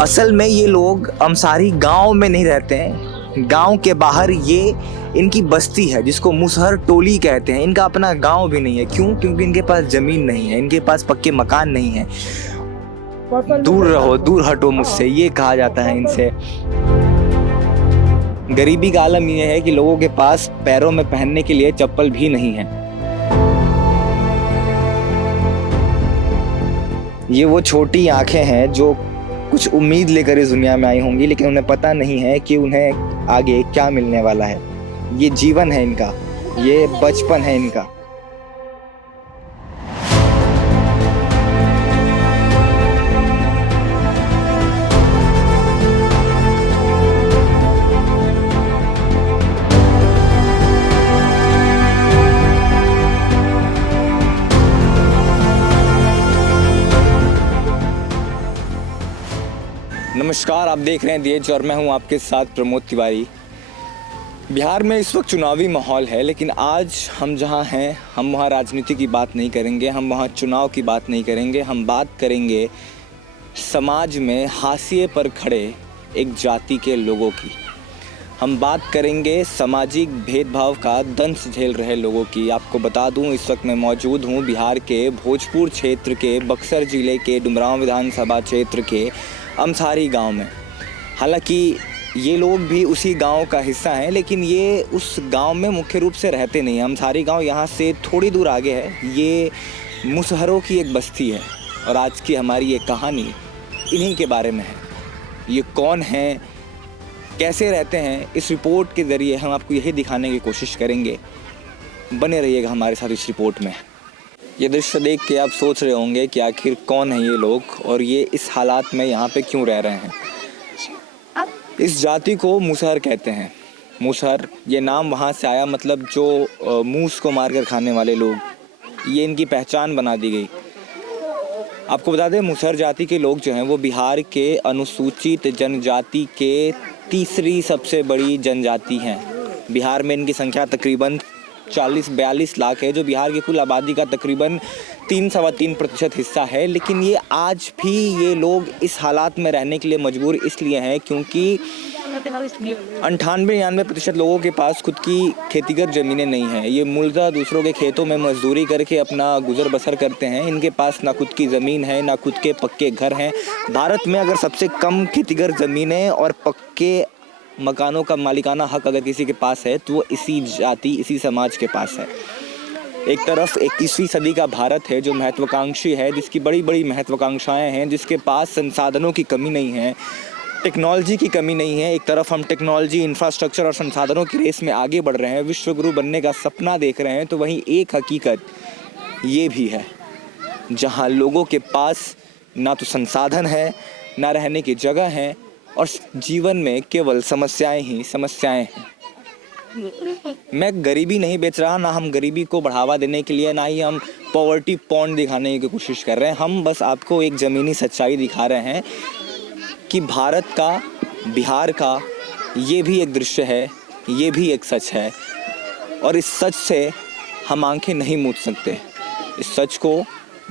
असल में ये लोग अंसारी गांव में नहीं रहते हैं, गांव के बाहर ये इनकी बस्ती है जिसको मुसहर टोली कहते हैं। इनका अपना गांव भी नहीं है। क्यों? क्योंकि इनके पास जमीन नहीं है, इनके पास पक्के मकान नहीं है। दूर रहो, दूर हटो मुझसे, ये कहा जाता है इनसे। गरीबी का आलम यह है कि लोगों के पास पैरों में पहनने के लिए चप्पल भी नहीं है। ये वो छोटी आंखें हैं जो कुछ उम्मीद लेकर इस दुनिया में आई होंगी, लेकिन उन्हें पता नहीं है कि उन्हें आगे क्या मिलने वाला है। ये जीवन है इनका, ये बचपन है इनका। नमस्कार, आप देख रहे हैं देश और मैं हूं आपके साथ प्रमोद तिवारी। बिहार में इस वक्त चुनावी माहौल है, लेकिन आज हम जहां हैं हम वहां राजनीति की बात नहीं करेंगे, हम वहां चुनाव की बात नहीं करेंगे। हम बात करेंगे समाज में हाशिए पर खड़े एक जाति के लोगों की। हम बात करेंगे सामाजिक भेदभाव का दंश झेल रहे लोगों की। आपको बता दूं, इस वक्त मैं मौजूद हूं बिहार के भोजपुर क्षेत्र के बक्सर ज़िले के डुमरांव विधानसभा क्षेत्र के अंसारी गांव में। हालांकि ये लोग भी उसी गांव का हिस्सा हैं, लेकिन ये उस गांव में मुख्य रूप से रहते नहीं हैं। अंसारी गांव यहाँ से थोड़ी दूर आगे है। ये मुसहरों की एक बस्ती है और आज की हमारी ये कहानी इन्हीं के बारे में है। ये कौन हैं, कैसे रहते हैं, इस रिपोर्ट के ज़रिए हम आपको यही दिखाने की कोशिश करेंगे। बने रहिएगा हमारे साथ इस रिपोर्ट में। ये दृश्य देख के आप सोच रहे होंगे कि आखिर कौन है ये लोग और ये इस हालात में यहाँ पे क्यों रह रहे हैं। इस जाति को मुसहर कहते हैं। मुसहर ये नाम वहाँ से आया, मतलब जो मूस को मारकर खाने वाले लोग, ये इनकी पहचान बना दी गई। आपको बता दें, मुसहर जाति के लोग जो हैं वो बिहार के अनुसूचित जनजाति के तीसरी सबसे बड़ी जनजाति हैं। बिहार में इनकी संख्या तकरीबन 40-42 लाख है, जो बिहार की कुल आबादी का तकरीबन 3-3.25% हिस्सा है। लेकिन ये आज भी ये लोग इस हालात में रहने के लिए मजबूर इसलिए हैं क्योंकि 98-99% लोगों के पास खुद की खेतीगत ज़मीनें नहीं हैं। ये मूलतः दूसरों के खेतों में मजदूरी करके अपना गुजर बसर करते हैं। इनके पास ना खुद की ज़मीन है, ना खुद के पक्के घर हैं। भारत में अगर सबसे कम खेतीगत ज़मीनें और पक्के मकानों का मालिकाना हक अगर किसी के पास है तो वो इसी जाति, इसी समाज के पास है। एक तरफ 21वीं सदी का भारत है जो महत्वाकांक्षी है, जिसकी बड़ी बड़ी महत्वाकांक्षाएं हैं, जिसके पास संसाधनों की कमी नहीं है, टेक्नोलॉजी की कमी नहीं है। एक तरफ हम टेक्नोलॉजी, इंफ्रास्ट्रक्चर और संसाधनों की रेस में आगे बढ़ रहे हैं, विश्वगुरु बनने का सपना देख रहे हैं, तो वहीं एक हकीकत ये भी है जहाँ लोगों के पास ना तो संसाधन है, ना रहने की जगह है और जीवन में केवल समस्याएं ही समस्याएं हैं। मैं गरीबी नहीं बेच रहा, ना हम गरीबी को बढ़ावा देने के लिए, ना ही हम पॉवर्टी पॉर्न दिखाने की कोशिश कर रहे हैं। हम बस आपको एक ज़मीनी सच्चाई दिखा रहे हैं कि भारत का, बिहार का ये भी एक दृश्य है, ये भी एक सच है और इस सच से हम आंखें नहीं मूंद सकते। इस सच को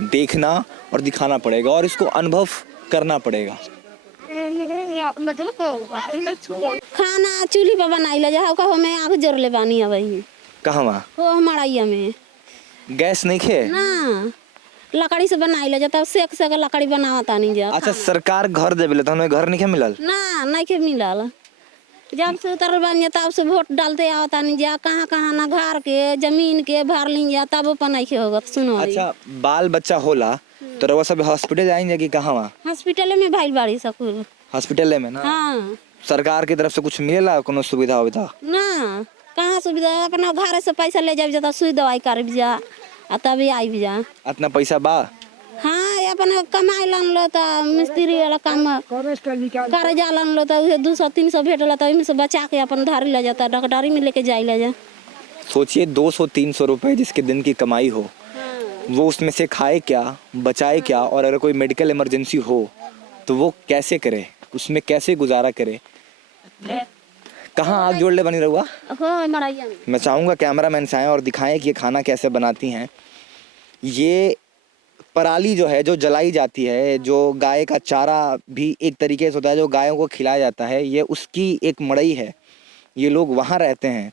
देखना और दिखाना पड़ेगा और इसको अनुभव करना पड़ेगा। खाना चूल्ही पर बनाइला जा का हमें आग जोर ले बानी अबही कहवा हो मड़ाइया में गैस नहीं खे ना लकड़ी से बनाइला जा, तब सेक लकड़ी बनावता नहीं जा। अच्छा, सरकार घर देवेला तो हमें घर नहीं मिलल ना, नहीं के मिलल। जब से उतर बन तब से वोट डालते आवता नहीं जा, कहाँ ना घर के जमीन के भर ली जा, तब अपन नहीं के होगा। सुनो, अच्छा, बाल बच्चा होला तो रवा सब हॉस्पिटल जाएंगे कि कहवा? हॉस्पिटल में भाई बाड़ी सकूल हॉस्पिटल में ना। हाँ, सरकार की तरफ से कुछ मिलेला, कोनो सुविधा होता ना? कहाँ सुविधा? अपना घर से पैसा ले जाब जा, सुई दवाई कर जा तभी आई जा। इतना पैसा बा? हाँ, अपन कमाई लन लो तो मिस्त्री वाला काम करे जा लन लो तो 200-300 भेटला तो से बचा के अपन धारी ले जाता, डॉक्टरी में लेके जाई ले जा। सोचिए 200-300 रुपए जिसके दिन की कमाई हो, वो उसमें से खाए क्या, बचाए क्या, और अगर कोई मेडिकल इमरजेंसी हो तो वो कैसे करे, उसमें कैसे गुजारा करे। कहाँ आग जोड़ ले बनी रहुआ? मैं चाहूँगा कैमरा मैन से आएँ और दिखाएं कि ये खाना कैसे बनाती हैं। ये पराली जो है जो जलाई जाती है, जो गाय का चारा भी एक तरीके से होता है जो गायों को खिलाया जाता है, ये उसकी एक मड़ई है। ये लोग वहाँ रहते हैं,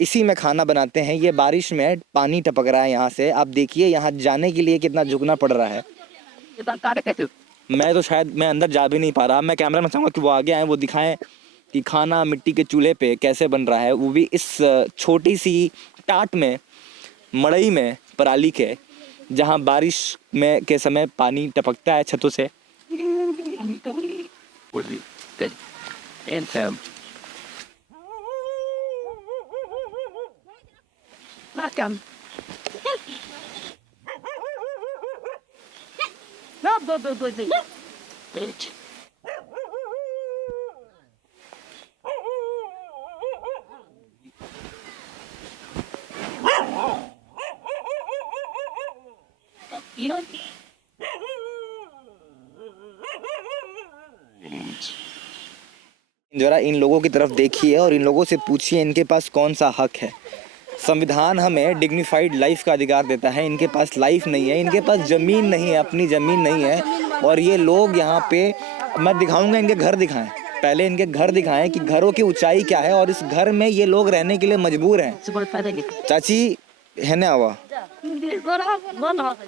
इसी में खाना बनाते हैं। ये बारिश में पानी टपक रहा है यहाँ से, आप देखिए यहाँ जाने के लिए कितना झुकना पड़ रहा है। मैं तो शायद मैं अंदर जा भी नहीं पा रहा। मैं कैमरा में चाहूँगा कि वो आगे आए, वो दिखाएं कि खाना मिट्टी के चूल्हे पे कैसे बन रहा है, वो भी इस छोटी सी टाट में, मड़ई में, पराली के, जहाँ बारिश में के समय पानी टपकता है छतों से। जरा इन लोगों की तरफ देखिए और इन लोगों से पूछिए इनके पास कौन सा हक है। संविधान हमें डिग्निफाइड लाइफ का अधिकार देता है, इनके पास लाइफ नहीं है, इनके पास ज़मीन नहीं है, अपनी ज़मीन नहीं है। और ये लोग यहाँ पे, मैं दिखाऊंगा इनके घर दिखाएं, पहले इनके घर दिखाएं कि घरों की ऊंचाई क्या है और इस घर में ये लोग रहने के लिए मजबूर हैं। चाची है ना, आवा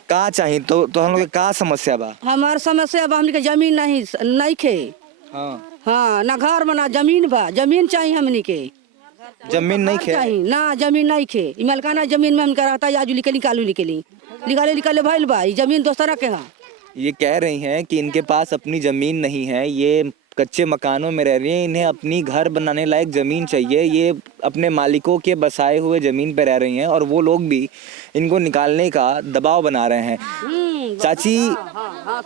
का चाहिए तो हम लोग के का समस्या बा? हमार समस्या बा, हमनी के जमीन नहीं खे। हाँ, ना घर में ना जमीन बा, जमीन चाहिए हमनी के। जमीन नहीं खे चाहिए ना, जमीन नहीं खे। ई मलकाना जमीन में हमका रहता है, आज निकाले भइल बा। ई जमीन दोस्तरा के हाँ। ये कह रही हैं कि इनके पास अपनी ज़मीन नहीं है, ये कच्चे मकानों में रह रही हैं, इन्हें अपनी घर बनाने लायक ज़मीन चाहिए। ये अपने मालिकों के बसाए हुए ज़मीन पर रह रही हैं और वो लोग भी इनको निकालने का दबाव बना रहे हैं। चाची,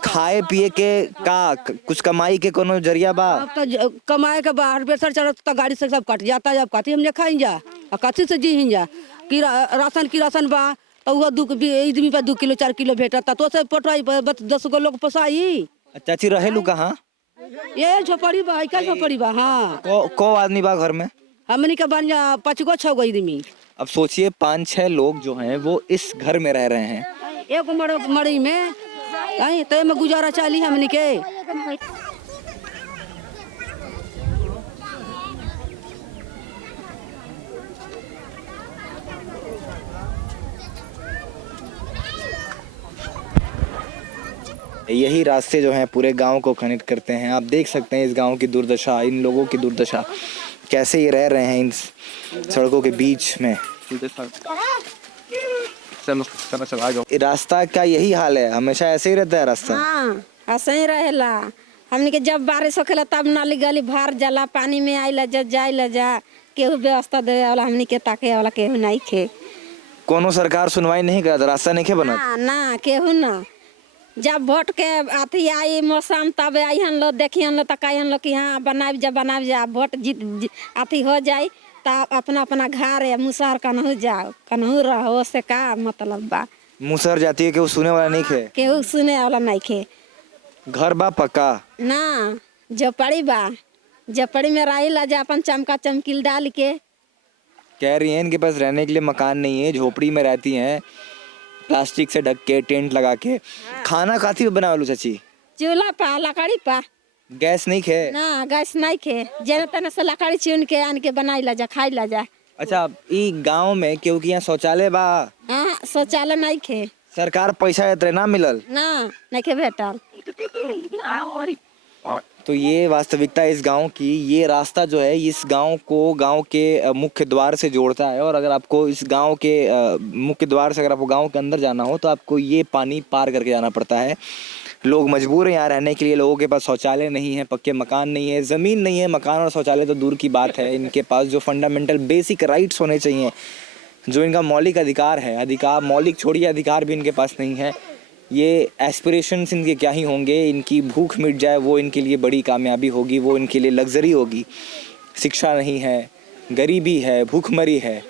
खाए पिए के का कुछ कमाई के कोनो जरिया बा? अब तो कमाए के बाहर बेसर चढ़त तो गाड़ी से सब कट जाता है। अब कथी हमने खाई जा, कथी से जी जा? कि राशन की राशन बा तो वो आदमी पे 2 किलो 4 किलो भेटता, तो से पोटवाई 10 गो लोग पोसाई। चाची रहेलू कहाँ? ये झोपड़ी बा, क्या झोपड़ी बा? हाँ, को आदमी बा घर में? हमनी के बन 5 गो 6 गो आदमी। अब सोचिए 5-6 लोग जो हैं वो इस घर में रह रहे हैं। एक मड़ी में तो में गुजारा चाली हमनी के। यही रास्ते जो हैं पूरे गांव को कनेक्ट करते हैं। आप देख सकते हैं इस गांव की दुर्दशा, इन लोगों की दुर्दशा, कैसे ये रह रहे हैं इन सड़कों के बीच में। रास्ता का यही हाल है, हमेशा ऐसे ही रहता है रास्ता? हाँ, ऐसे ही रहेला। हमने के जब बारिश होखेला तब नाली गली भर जाला, पानी में आइला जा जाइला जा, केहू व्यवस्था देवे वाला हमने के ताके वाला केहू नहीं खे। कोनो सरकार सुनवाई नहीं करता, रास्ता नहीं खे बना? ना केहू ना। जब वोट के अथी आई मौसम तब आई हम लोग देखी हम लोग तकाई हम लोग कि हाँ बनाब जा वोट जीत अथी हो जाए तब अपना अपना घर है मुसहर कन्हू जाओ कन्हू रहो से का मतलब बा। मुसहर जाती है केहू सुने वाला नहीं खे? केहू सुने वाला नहीं खे। घर बा पक्का? ना, झोपड़ी बा, झोपड़ी में रही ला जा अपन चमका चमकील डाल के। कह रही हैं इनके पास रहने के लिए मकान नहीं है, झोपड़ी में रहती हैं, प्लास्टिक से ढक के, टेंट लगा के। खाना काथी पे बना लो चाची? चूल्हा पा, लकड़ी पा। गैस नहीं खे? ना, गैस नहीं खे। जेने तेने से लकड़ी चुन के आन के बनाई ला जा, खाई ला जा। अच्छा, ई गांव में केहू के यहाँ शौचालय बा? हाँ, शौचालय नहीं खे। सरकार पैसा इतने ना मिलल? ना, नहीं खे भेटल। तो ये वास्तविकता है इस गांव की। ये रास्ता जो है इस गांव को गांव के मुख्य द्वार से जोड़ता है और अगर आपको इस गांव के मुख्य द्वार से अगर आपको गांव के अंदर जाना हो तो आपको ये पानी पार करके जाना पड़ता है। लोग मजबूर हैं यहाँ रहने के लिए, लोगों के पास शौचालय नहीं है, पक्के मकान नहीं है, ज़मीन नहीं है, मकान और शौचालय तो दूर की बात है। इनके पास जो फंडामेंटल बेसिक राइट्स होने चाहिए, जो इनका मौलिक अधिकार है, मौलिक छोड़िए अधिकार भी इनके पास नहीं है। ये एस्पिरेशंस इनके क्या ही होंगे, इनकी भूख मिट जाए वो इनके लिए बड़ी कामयाबी होगी, वो इनके लिए लग्जरी होगी। शिक्षा नहीं है, गरीबी है, भूखमरी है,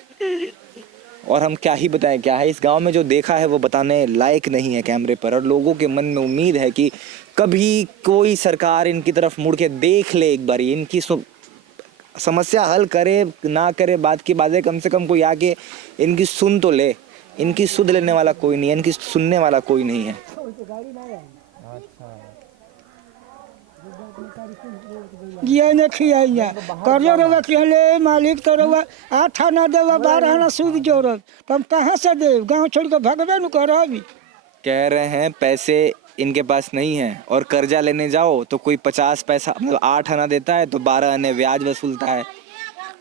और हम क्या ही बताएं क्या है। इस गांव में जो देखा है वो बताने लायक नहीं है कैमरे पर, और लोगों के मन में उम्मीद है कि कभी कोई सरकार इनकी तरफ मुड़ के देख ले, एक बार इनकी समस्या हल करे ना करे बात की बात है, कम से कम कोई आके इनकी सुन तो ले। इनकी सुध लेने वाला कोई नहीं है, इनकी सुनने वाला कोई नहीं है। जिया ने खियाइया कर्जा रवा कहले मालिक तो रवा 8 आना देवा 12 आना सूद जोड़ब तो हम कहाँ से देव? गांव छोड़ के भगवे न करबी। कह रहे हैं पैसे इनके पास नहीं है और कर्जा लेने जाओ तो कोई 50 पैसा मतलब 8 आना देता है तो 12 आने ब्याज वसूलता है,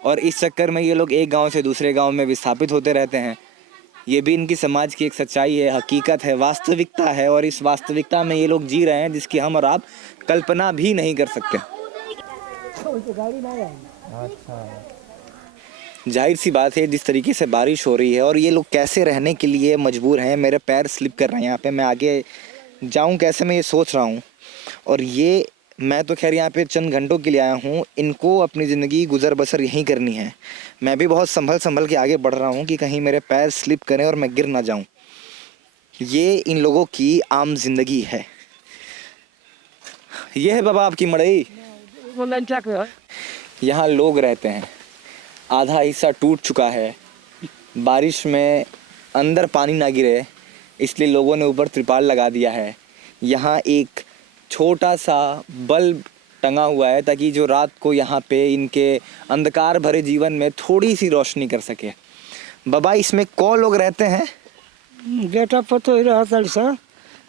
और इस चक्कर में ये लोग एक गांव से दूसरे गांव में विस्थापित होते रहते हैं। ये भी इनकी समाज की एक सच्चाई है, हकीकत है, वास्तविकता है, और इस वास्तविकता में ये लोग जी रहे हैं जिसकी हम और आप कल्पना भी नहीं कर सकते। जाहिर सी बात है, जिस तरीके से बारिश हो रही है और ये लोग कैसे रहने के लिए मजबूर हैं। मेरे पैर स्लिप कर रहे हैं यहाँ पे, मैं आगे जाऊँ कैसे, मैं ये सोच रहा हूँ। और ये मैं तो खैर यहाँ पे चंद घंटों के लिए आया हूँ, इनको अपनी ज़िंदगी गुजर बसर यहीं करनी है। मैं भी बहुत संभल के आगे बढ़ रहा हूँ कि कहीं मेरे पैर स्लिप करें और मैं गिर ना जाऊँ। ये इन लोगों की आम जिंदगी है। ये है बाबा आपकी मड़ई। यहाँ लोग रहते हैं, आधा हिस्सा टूट चुका है। बारिश में अंदर पानी ना गिरे इसलिए लोगों ने ऊपर त्रिपाल लगा दिया है। यहाँ एक छोटा सा बल्ब टंगा हुआ है ताकि जो रात को यहाँ पे इनके अंधकार भरे जीवन में थोड़ी सी रोशनी कर सके। बाबा इसमें कौन लोग रहते हैं? बेटा पतो ही रहता सर।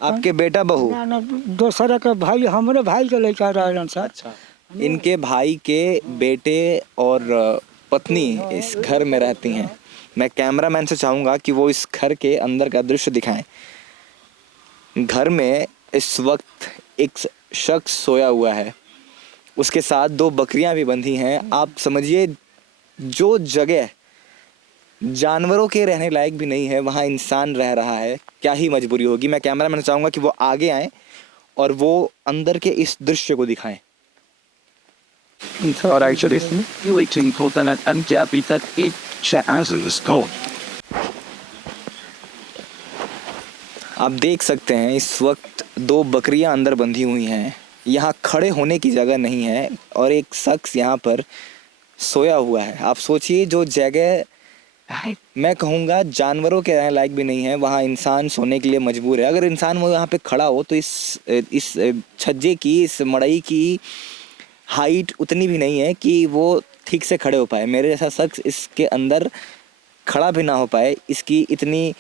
आपके बेटा बहू? ना दूसरा का भाई, हमारे भाई के लड़का रहन सर। अच्छा, इनके भाई के बेटे और पत्नी इस घर में रहती हैं। मैं कैमरामैन से चाहूँगा कि वो इस घर के अंदर का दृश्य दिखाएं। घर में इस वक्त एक शख्स सोया हुआ है, उसके साथ 2 बकरियां भी बंधी हैं। आप समझिए, जो जगह जानवरों के रहने लायक भी नहीं है वहाँ इंसान रह रहा है, क्या ही मजबूरी होगी। मैं कैमरामैन से चाहूँगा कि वो आगे आएँ और वो अंदर के इस दृश्य को दिखाएं। आप देख सकते हैं इस वक्त 2 बकरियां अंदर बंधी हुई हैं। यहाँ खड़े होने की जगह नहीं है और एक शख्स यहाँ पर सोया हुआ है। आप सोचिए, जो जगह मैं कहूँगा जानवरों के रहने लायक भी नहीं है वहाँ इंसान सोने के लिए मजबूर है। अगर इंसान वो यहाँ पे खड़ा हो तो इस छज्जे की, इस मड़ई की हाइट उतनी भी नहीं है कि वो ठीक से खड़े हो पाए। मेरे जैसा शख्स इसके अंदर खड़ा भी ना हो पाए, इसकी इतनी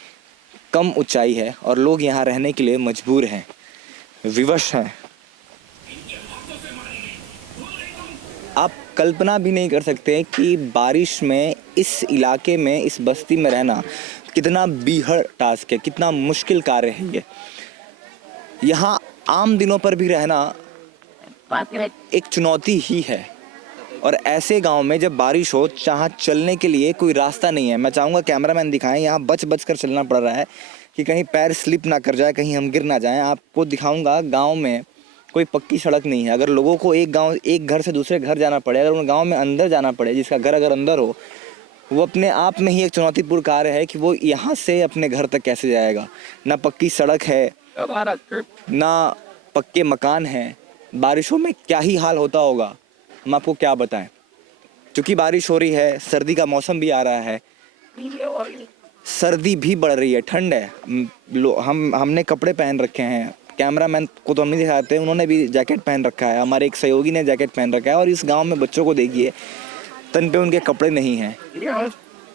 कम ऊंचाई है और लोग यहाँ रहने के लिए मजबूर हैं, विवश हैं। आप कल्पना भी नहीं कर सकते कि बारिश में इस इलाके में, इस बस्ती में रहना कितना बीहड़ टास्क है, कितना मुश्किल कार्य है ये। यहाँ आम दिनों पर भी रहना एक चुनौती ही है, और ऐसे गांव में जब बारिश हो, जहाँ चलने के लिए कोई रास्ता नहीं है। मैं चाहूँगा कैमरामैन दिखाएं, यहाँ बच कर चलना पड़ रहा है कि कहीं पैर स्लिप ना कर जाए, कहीं हम गिर ना जाएं। आपको दिखाऊंगा गांव में कोई पक्की सड़क नहीं है। अगर लोगों को एक घर से दूसरे घर जाना पड़े, अगर उन गाँव में अंदर जाना पड़े, जिसका घर अगर अंदर हो, वो अपने आप में ही एक चुनौतीपूर्ण कार्य है कि वो यहाँ से अपने घर तक कैसे जाएगा। ना पक्की सड़क है, ना पक्के मकान हैं। बारिशों में क्या ही हाल होता होगा हम आपको क्या बताएं। क्योंकि बारिश हो रही है, सर्दी का मौसम भी आ रहा है, सर्दी भी बढ़ रही है, ठंड है। हमने कपड़े पहन रखे हैं। कैमरामैन को तो हम नहीं दिखाते, उन्होंने भी जैकेट पहन रखा है, हमारे एक सहयोगी ने जैकेट पहन रखा है। और इस गांव में बच्चों को देखिए, तन पे उनके कपड़े नहीं हैं,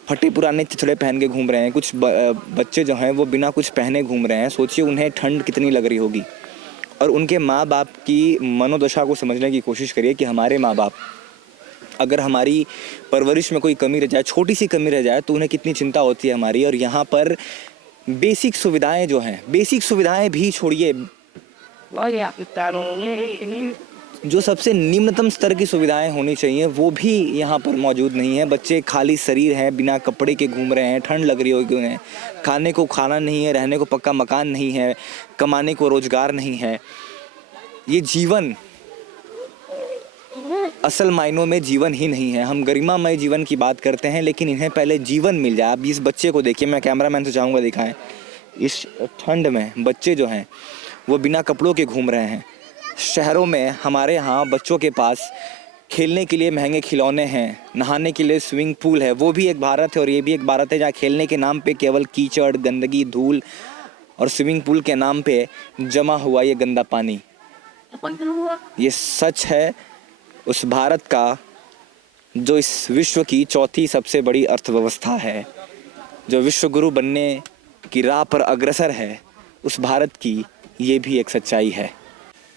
फटे पुराने चिथड़े पहन के घूम रहे हैं। कुछ बच्चे जो हैं वो बिना कुछ पहने घूम रहे हैं। सोचिए उन्हें ठंड कितनी लग रही होगी। और उनके माँ बाप की मनोदशा को समझने की कोशिश करिए कि हमारे माँ बाप, अगर हमारी परवरिश में कोई कमी रह जाए, छोटी सी कमी रह जाए, तो उन्हें कितनी चिंता होती है हमारी। और यहाँ पर बेसिक सुविधाएं जो हैं, बेसिक सुविधाएं भी छोड़िए, जो सबसे निम्नतम स्तर की सुविधाएं होनी चाहिए वो भी यहाँ पर मौजूद नहीं है। बच्चे खाली शरीर हैं, बिना कपड़े के घूम रहे हैं, ठंड लग रही होगी उन्हें, खाने को खाना नहीं है, रहने को पक्का मकान नहीं है, कमाने को रोजगार नहीं है। ये जीवन असल मायनों में जीवन ही नहीं है। हम गरिमामय जीवन की बात करते हैं, लेकिन इन्हें पहले जीवन मिल जाए। आप इस बच्चे को देखिए, मैं कैमरामैन से चाहूँगा दिखाएं। इस ठंड में बच्चे जो हैं वो बिना कपड़ों के घूम रहे हैं। शहरों में हमारे यहाँ बच्चों के पास खेलने के लिए महंगे खिलौने हैं, नहाने के लिए स्विमिंग पूल है, वो भी एक भारत है और ये भी एक भारत है जहाँ खेलने के नाम पे केवल कीचड़, गंदगी, धूल और स्विमिंग पूल के नाम पे जमा हुआ ये गंदा पानी। ये सच है उस भारत का जो इस विश्व की चौथी सबसे बड़ी अर्थव्यवस्था है, जो विश्व गुरु बनने की राह पर अग्रसर है, उस भारत की ये भी एक सच्चाई है।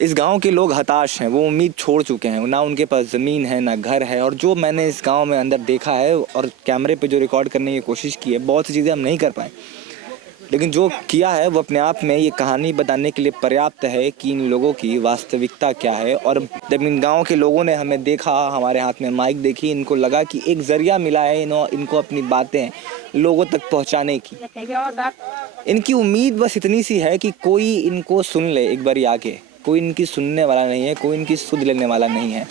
इस गांव के लोग हताश हैं, वो उम्मीद छोड़ चुके हैं, ना उनके पास ज़मीन है ना घर है। और जो मैंने इस गांव में अंदर देखा है और कैमरे पे जो रिकॉर्ड करने की कोशिश की है, बहुत सी चीज़ें हम नहीं कर पाए, लेकिन जो किया है वो अपने आप में ये कहानी बताने के लिए पर्याप्त है कि इन लोगों की वास्तविकता क्या है। और जब इन गाँव के लोगों ने हमें देखा, हमारे हाथ में माइक देखी, इनको लगा कि एक ज़रिया मिला है इनको अपनी बातें लोगों तक पहुंचाने की। इनकी उम्मीद बस इतनी सी है कि कोई इनको सुन ले एक बार आके। कोई इनकी सुनने वाला नहीं है, कोई इनकी सुध लेने वाला नहीं है।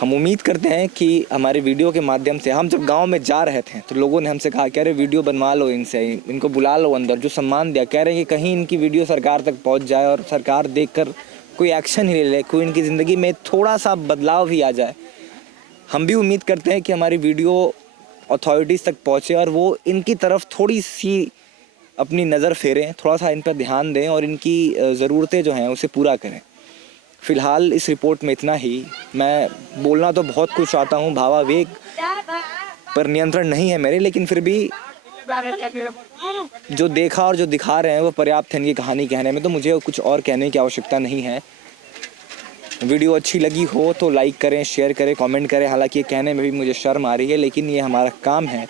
हम उम्मीद करते हैं कि हमारे वीडियो के माध्यम से, हम जब गांव में जा रहे थे तो लोगों ने हमसे कहा, कह रहे वीडियो बनवा लो इनसे, इनको बुला लो अंदर, जो सम्मान दिया, कह रहे हैं कि कहीं इनकी वीडियो सरकार तक पहुंच जाए और सरकार देखकर कोई एक्शन ही ले ले, कोई इनकी ज़िंदगी में थोड़ा सा बदलाव भी आ जाए। हम भी उम्मीद करते हैं कि हमारी वीडियो अथॉरिटीज़ तक पहुँचे और वो इनकी तरफ थोड़ी सी अपनी नज़र फेरें, थोड़ा सा इन पर ध्यान दें और इनकी ज़रूरतें जो हैं उसे पूरा करें। फ़िलहाल इस रिपोर्ट में इतना ही। मैं बोलना तो बहुत कुछ चाहता हूँ, भावावेग पर नियंत्रण नहीं है मेरे, लेकिन फिर भी जो देखा और जो दिखा रहे हैं वो पर्याप्त है इनकी कहानी कहने में, तो मुझे कुछ और कहने की आवश्यकता नहीं है। वीडियो अच्छी लगी हो तो लाइक करें, शेयर करें, कमेंट करें। हालांकि ये कहने में भी मुझे शर्म आ रही है, लेकिन ये हमारा काम है।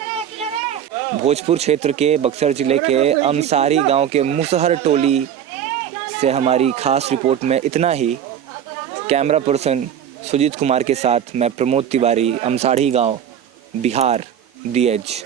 भोजपुर क्षेत्र के बक्सर ज़िले के अमसारी गांव के मुसहर टोली से हमारी खास रिपोर्ट में इतना ही। कैमरा पर्सन सुजीत कुमार के साथ मैं प्रमोद तिवारी, अमसाड़ी गांव, बिहार, दी एज।